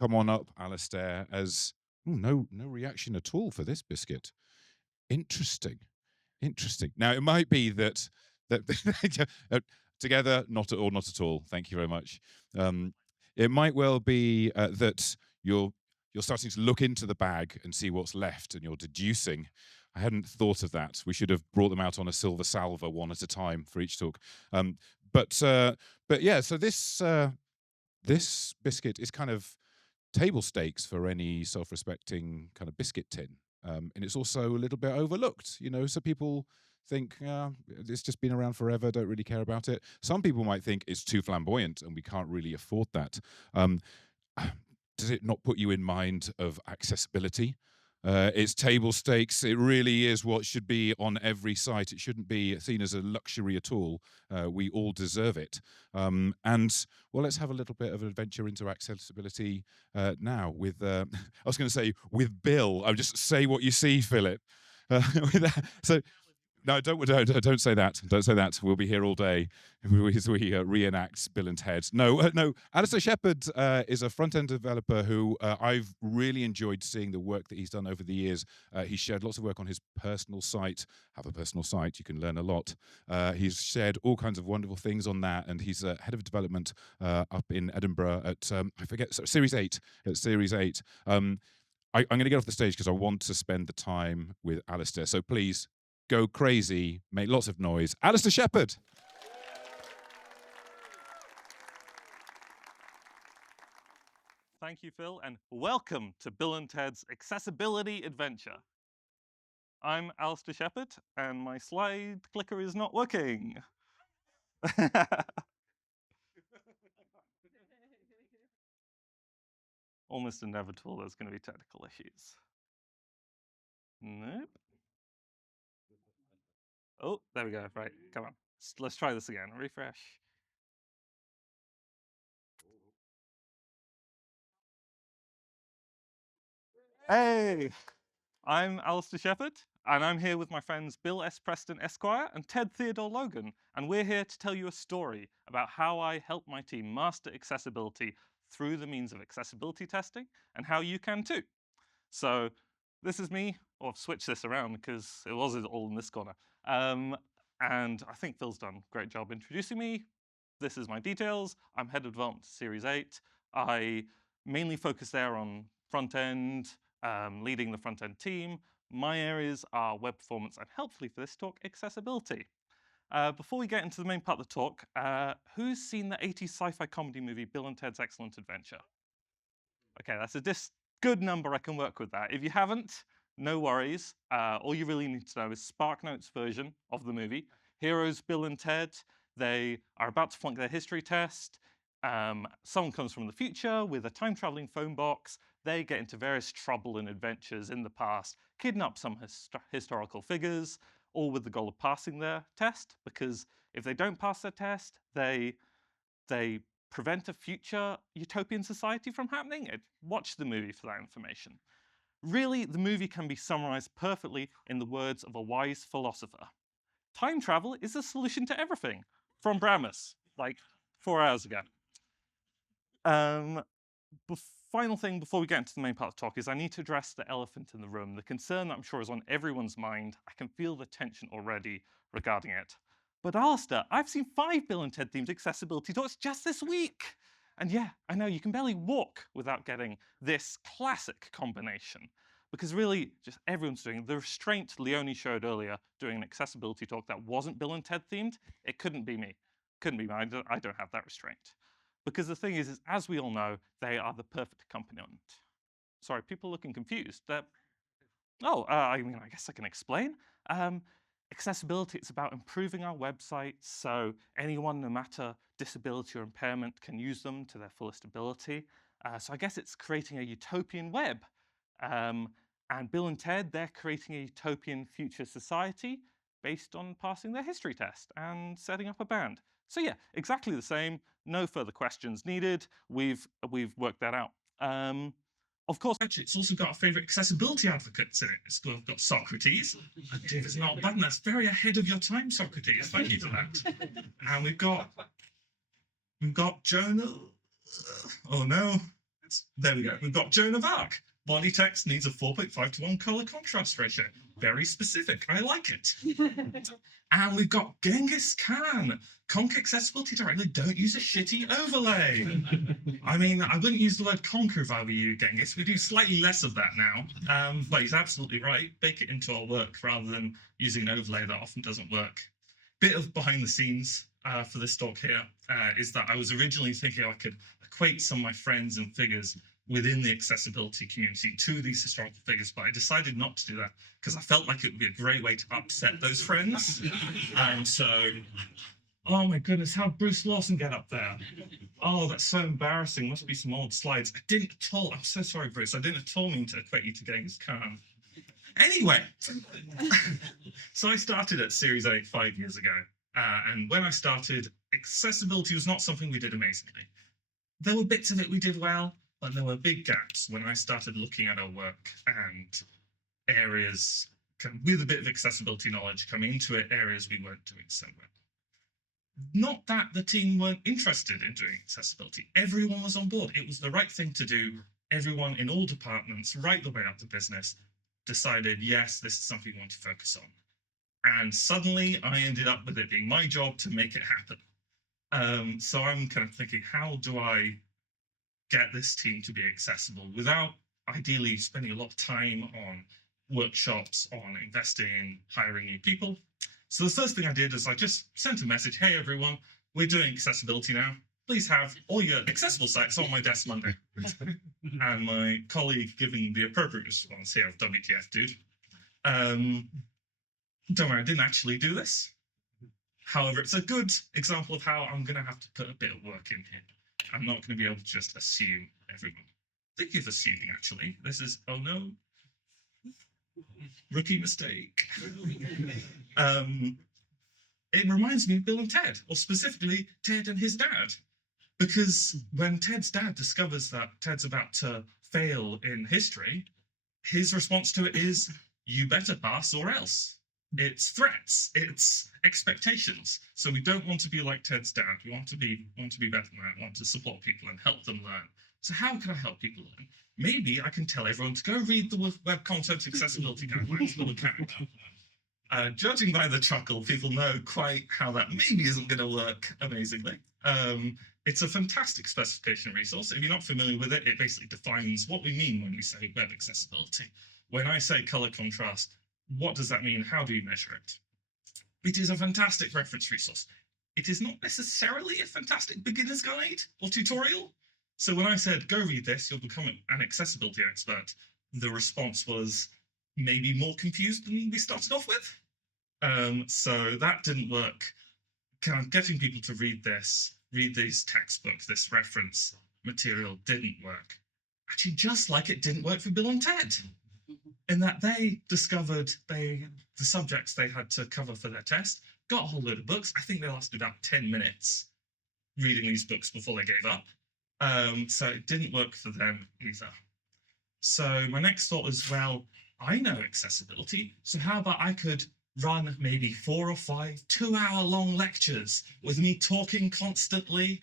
come on up, Alistair, as no reaction at all for this biscuit. Interesting. Now it might be that together, not at all. Thank you very much. It might well be that you're starting to look into the bag and see what's left, and you're deducing. I hadn't thought of that. We should have brought them out on a silver salver, one at a time, for each talk. But yeah. So this biscuit is kind of table stakes for any self-respecting kind of biscuit tin. And it's also a little bit overlooked, so people think it's just been around forever, don't really care about it. Some people might think it's too flamboyant and we can't really afford that. Does it not put you in mind of accessibility? It's table stakes. It really is what should be on every site. It shouldn't be seen as a luxury at all. We all deserve it. And well, let's have a little bit of an adventure into accessibility now with, I was going to say with Bill. I'll just say what you see, Philip. So no, don't say that. Don't say that. We'll be here all day as we reenact Bill and Ted. No. Alistair Shepherd is a front-end developer who I've really enjoyed seeing the work that he's done over the years. He's shared lots of work on his personal site. Have a personal site, you can learn a lot. He's shared all kinds of wonderful things on that, and he's head of development up in Edinburgh at I forget, Series 8. At Series 8. I'm going to get off the stage because I want to spend the time with Alistair. So please, go crazy, make lots of noise. Alistair Shepherd. Thank you, Phil, and welcome to Bill and Ted's Accessibility Adventure. I'm Alistair Shepherd, and my slide clicker is not working. Almost inevitable there's going to be technical issues. Nope. Oh, there we go. Right, come on. Let's try this again. Refresh. Hey, I'm Alistair Shepherd, and I'm here with my friends Bill S. Preston Esquire and Ted Theodore Logan, and we're here to tell you a story about how I helped my team master accessibility through the means of accessibility testing, and how you can too. So this is me, or I've switched this around because it was all in this corner. And I think Phil's done a great job introducing me. This is my details. I'm head of development to Series 8. I mainly focus there on front end, leading the front end team. My areas are web performance and, helpfully for this talk, accessibility. Before we get into the main part of the talk, who's seen the 80s sci-fi comedy movie Bill and Ted's Excellent Adventure? Okay, that's a good number. I can work with that. If you haven't, no worries. All you really need to know is SparkNote's version of the movie. Heroes Bill and Ted, they are about to flunk their history test. Someone comes from the future with a time-traveling phone box. They get into various trouble and adventures in the past, kidnap some historical figures, all with the goal of passing their test, because if they don't pass their test, they prevent a future utopian society from happening. Watch the movie for that information. Really, the movie can be summarized perfectly in the words of a wise philosopher. Time travel is the solution to everything, from Bramus, like 4 hours ago. Final thing before we get into the main part of the talk is I need to address the elephant in the room, the concern that I'm sure is on everyone's mind. I can feel the tension already regarding it. But Alistair, I've seen 5 Bill and Ted themed accessibility talks just this week. And yeah, I know you can barely walk without getting this classic combination. Because really, just everyone's doing the restraint Leonie showed earlier, doing an accessibility talk that wasn't Bill and Ted themed. It couldn't be me. Couldn't be me. I don't have that restraint. Because the thing is, as we all know, they are the perfect accompaniment. Sorry, people looking confused. I mean, I guess I can explain. Accessibility, it's about improving our websites so anyone, no matter disability or impairment, can use them to their fullest ability. So I guess it's creating a utopian web. And Bill and Ted, they're creating a utopian future society based on passing their history test and setting up a band. So yeah, exactly the same. No further questions needed. We've worked that out. Of course, Actually, it's also got our favourite accessibility advocates in it. It's got Socrates, and David's not bad. That's very ahead of your time, Socrates. Thank you for that. And we've got Jonah. Oh no, There we go. We've got Joan of Arc. Body text needs a 4.5:1 color contrast ratio. Very specific. I like it. And we've got Genghis Khan. Conk accessibility directly. Don't use a shitty overlay. I mean, I wouldn't use the word conquer if I were you, Genghis. We do slightly less of that now. But he's absolutely right. Bake it into our work rather than using an overlay that often doesn't work. Bit of behind the scenes for this talk here is that I was originally thinking I could equate some of my friends and figures within the accessibility community to these historical figures, but I decided not to do that because I felt like it would be a great way to upset those friends. And so, oh my goodness, how'd Bruce Lawson get up there? Oh, that's so embarrassing. Must be some old slides. I didn't at all. I'm so sorry, Bruce. I didn't at all mean to equate you to Genghis Khan. Anyway, so I started at Series 8 5 years ago. And when I started, accessibility was not something we did amazingly. There were bits of it we did well, but there were big gaps when I started looking at our work and areas with a bit of accessibility knowledge coming into it, areas we weren't doing so well. Not that the team weren't interested in doing accessibility. Everyone was on board. It was the right thing to do. Everyone in all departments, right the way up the business, decided, yes, this is something we want to focus on. And suddenly I ended up with it being my job to make it happen. So I'm kind of thinking, how do I get this team to be accessible without ideally spending a lot of time on workshops, on investing in hiring new people? So the first thing I did is I just sent a message, hey everyone, we're doing accessibility now. Please have all your accessible sites on my desk Monday. And my colleague giving the appropriate response here of WTF, dude. Don't worry, I didn't actually do this. However, it's a good example of how I'm going to have to put a bit of work in here. I'm not going to be able to just assume everyone. Thank you for assuming, actually. This is, oh no, rookie mistake. It reminds me of Bill and Ted, or specifically Ted and his dad. Because when Ted's dad discovers that Ted's about to fail in history, his response to it is, you better pass or else. It's threats, it's expectations. So we don't want to be like Ted's dad. We want to be better than that. We want to support people and help them learn. So how can I help people learn? Maybe I can tell everyone to go read the Web Content Accessibility Guidelines for the account. Judging by the chuckle, people know quite how that maybe isn't going to work amazingly. It's a fantastic specification resource. If you're not familiar with it, it basically defines what we mean when we say web accessibility. When I say color contrast, what does that mean? How do you measure it? It is a fantastic reference resource. It is not necessarily a fantastic beginner's guide or tutorial. So when I said, go read this, you'll become an accessibility expert, the response was maybe more confused than we started off with. So that didn't work. Kind of getting people to read these textbooks, this reference material didn't work. Actually, just like it didn't work for Bill and Ted. In that they discovered the subjects they had to cover for their test, got a whole load of books. I think they lasted about 10 minutes reading these books before they gave up. So it didn't work for them either. So my next thought was, well, I know accessibility, so how about I could run maybe 4 or 5 2-hour-long lectures with me talking constantly,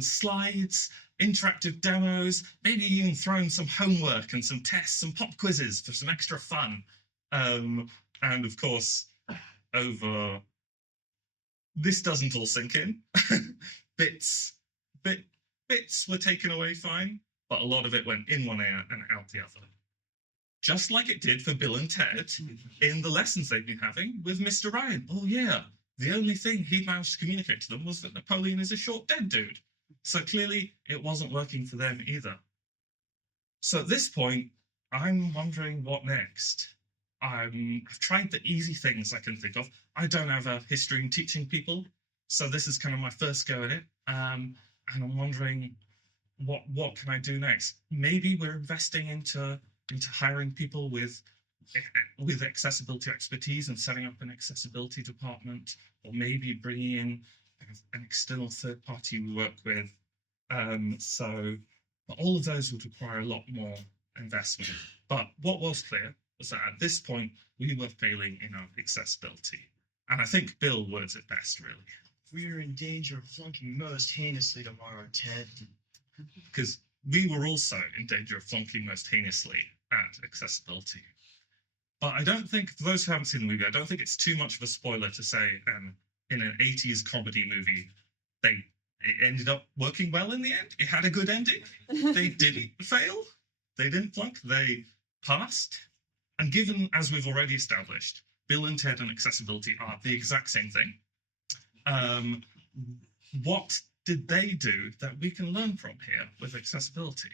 slides, interactive demos, maybe even throwing some homework and some tests, some pop quizzes for some extra fun. And of course, this doesn't all sink in. Bits were taken away fine, but a lot of it went in one ear and out the other. Just like it did for Bill and Ted in the lessons they've been having with Mr. Ryan. Oh yeah, the only thing he managed to communicate to them was that Napoleon is a short dead dude. So clearly it wasn't working for them either. So at this point, I'm wondering what next. I've tried the easy things I can think of. I don't have a history in teaching people, so this is kind of my first go at it. And I'm wondering, what can I do next? Maybe we're investing into hiring people with accessibility expertise and setting up an accessibility department, or maybe bringing in an external third party we work with. But all of those would require a lot more investment. But what was clear was that at this point, we were failing in our accessibility. And I think Bill words it best, really. We are in danger of flunking most heinously tomorrow, Ted. Because we were also in danger of flunking most heinously at accessibility. But I don't think, for those who haven't seen the movie, I don't think it's too much of a spoiler to say in an 80s comedy movie, it ended up working well in the end. It had a good ending. They didn't fail. They didn't flunk. They passed. And given, as we've already established, Bill and Ted and accessibility are the exact same thing, what did they do that we can learn from here with accessibility?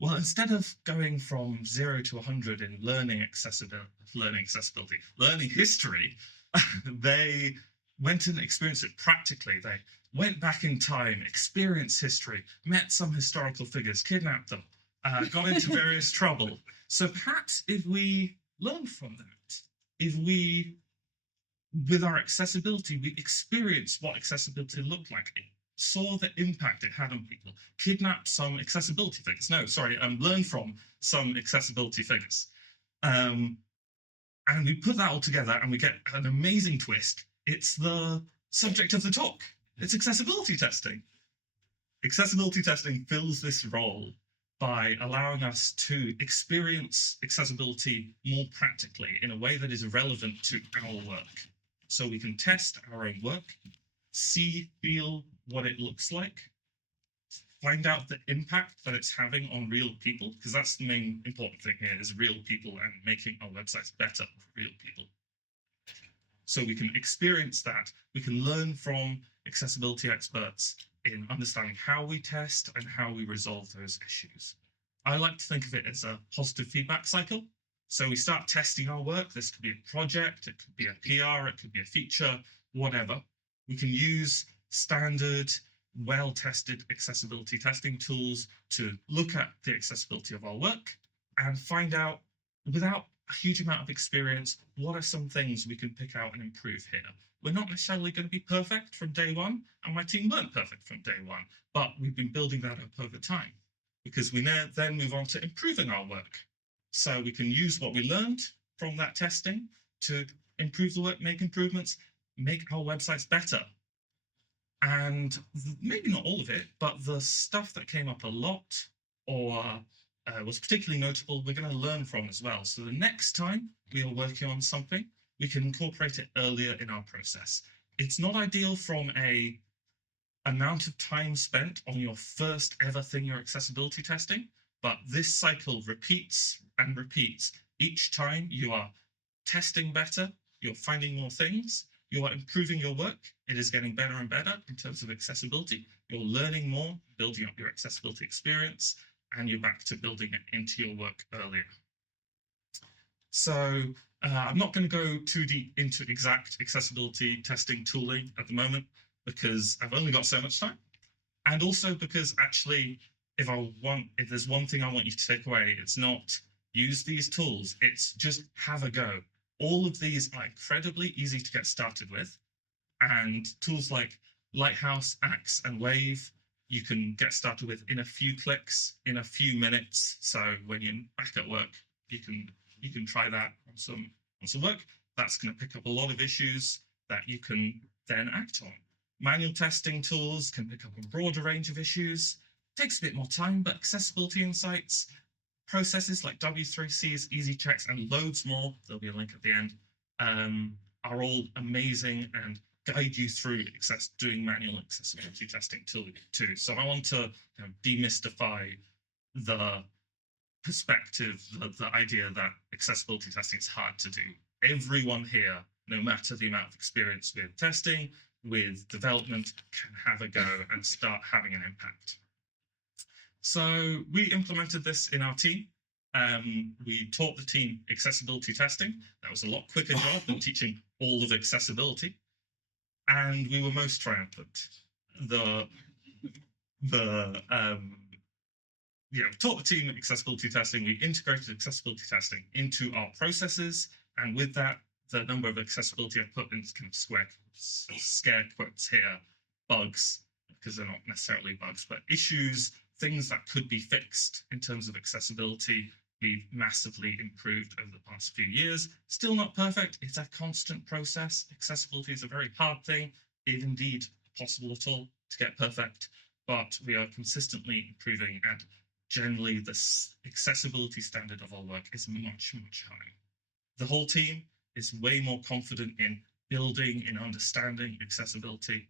Well, instead of going from 0 to 100 in learning history, they went and experienced it practically. They went back in time, experienced history, met some historical figures, kidnapped them, got into various trouble. So perhaps if we learn from that, if we, with our accessibility, we experience what accessibility looked like, saw the impact it had on people, kidnapped some accessibility figures. Learn from some accessibility figures. And we put that all together and we get an amazing twist. It's the subject of the talk. It's accessibility testing. Accessibility testing fills this role by allowing us to experience accessibility more practically in a way that is relevant to our work. So we can test our own work, see, feel what it looks like, find out the impact that it's having on real people, because that's the main important thing here, is real people and making our websites better for real people. So we can experience that. We can learn from accessibility experts in understanding how we test and how we resolve those issues. I like to think of it as a positive feedback cycle. So we start testing our work. This could be a project, it could be a PR, it could be a feature, whatever. We can use standard, well-tested accessibility testing tools to look at the accessibility of our work and find out, without a huge amount of experience, what are some things we can pick out and improve here. We're not necessarily going to be perfect from day one, and my team weren't perfect from day one, but we've been building that up over time because we then move on to improving our work. So we can use what we learned from that testing to improve the work, make improvements, make our websites better. And maybe not all of it, but the stuff that came up a lot or was particularly notable, we're going to learn from as well. So the next time we are working on something, we can incorporate it earlier in our process. It's not ideal from a amount of time spent on your first ever thing you're accessibility testing, but this cycle repeats and repeats. Each time you are testing better, you're finding more things, you are improving your work, it is getting better and better in terms of accessibility, you're learning more, building up your accessibility experience, and you're back to building it into your work earlier. So I'm not going to go too deep into exact accessibility testing tooling at the moment because I've only got so much time. And also because actually, if there's one thing I want you to take away, it's not use these tools, it's just have a go. All of these are incredibly easy to get started with. And tools like Lighthouse, Axe, and Wave, you can get started with in a few clicks, in a few minutes. So when you're back at work, you can try that on some work. That's going to pick up a lot of issues that you can then act on. Manual testing tools can pick up a broader range of issues. Takes a bit more time, but accessibility insights, processes like W3Cs, easy checks, and loads more, there'll be a link at the end, are all amazing and guide you through doing manual accessibility testing too. So I want to demystify the perspective, the idea that accessibility testing is hard to do. Everyone here, no matter the amount of experience with testing, with development, can have a go and start having an impact. So we implemented this in our team. We taught the team accessibility testing. That was a lot quicker job than teaching all of accessibility. And we were most triumphant. Taught the team accessibility testing. We integrated accessibility testing into our processes. And with that, the number of accessibility I've put in kind of scare quotes here, bugs, because they're not necessarily bugs, but issues, things that could be fixed in terms of accessibility, we've massively improved over the past few years. Still not perfect. It's a constant process. Accessibility is a very hard thing, if indeed possible at all, to get perfect. but we are consistently improving, and generally the accessibility standard of our work is much, much higher. The whole team is way more confident in building, in understanding accessibility.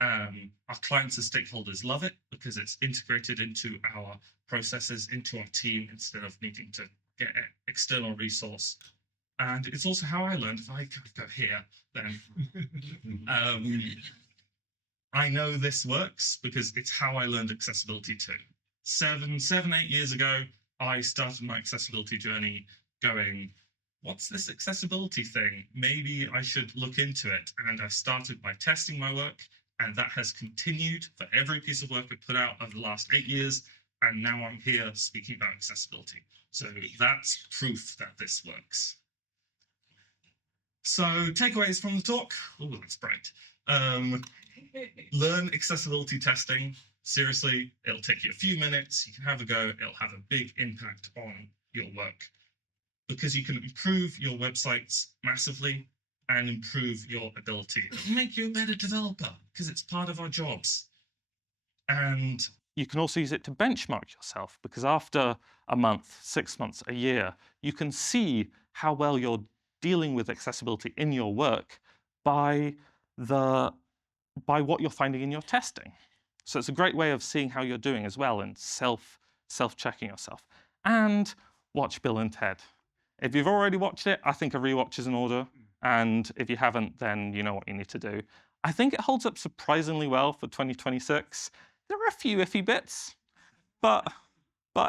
Our clients and stakeholders love it because it's integrated into our processes, into our team, instead of needing to get an external resource. And it's also how I learned. If I go here, then I know this works because it's how I learned accessibility too. 8 years ago, I started my accessibility journey going, what's this accessibility thing? Maybe I should look into it. And I started by testing my work, and that has continued for every piece of work I put out over the last 8 years. And now I'm here speaking about accessibility. So that's proof that this works. So takeaways from the talk. Oh, that's bright. Learn accessibility testing. Seriously, it'll take you a few minutes. You can have a go. It'll have a big impact on your work because you can improve your websites massively and improve your ability. It'll make you a better developer because it's part of our jobs. And you can also use it to benchmark yourself, because after a month, 6 months, a year, you can see how well you're dealing with accessibility in your work by what you're finding in your testing. So it's a great way of seeing how you're doing as well, and self-checking yourself. And watch Bill and Ted. If you've already watched it, I think a rewatch is in order. And if you haven't, then you know what you need to do. I think it holds up surprisingly well for 2026. There are a few iffy bits, but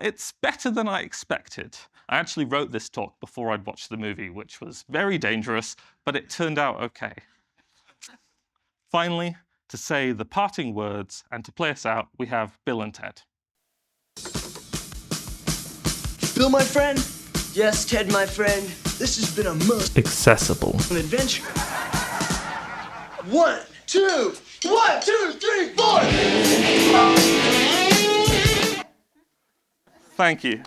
it's better than I expected. I actually wrote this talk before I'd watched the movie, which was very dangerous, but it turned out okay. Finally, to say the parting words and to play us out, we have Bill and Ted. Bill, my friend. Yes, Ted, my friend. This has been a most Accessible. an adventure. 1, 2, 1, 2, 3, 4. Thank you.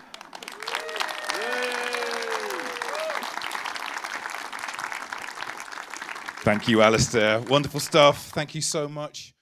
Thank you, Alistair. Wonderful stuff. Thank you so much.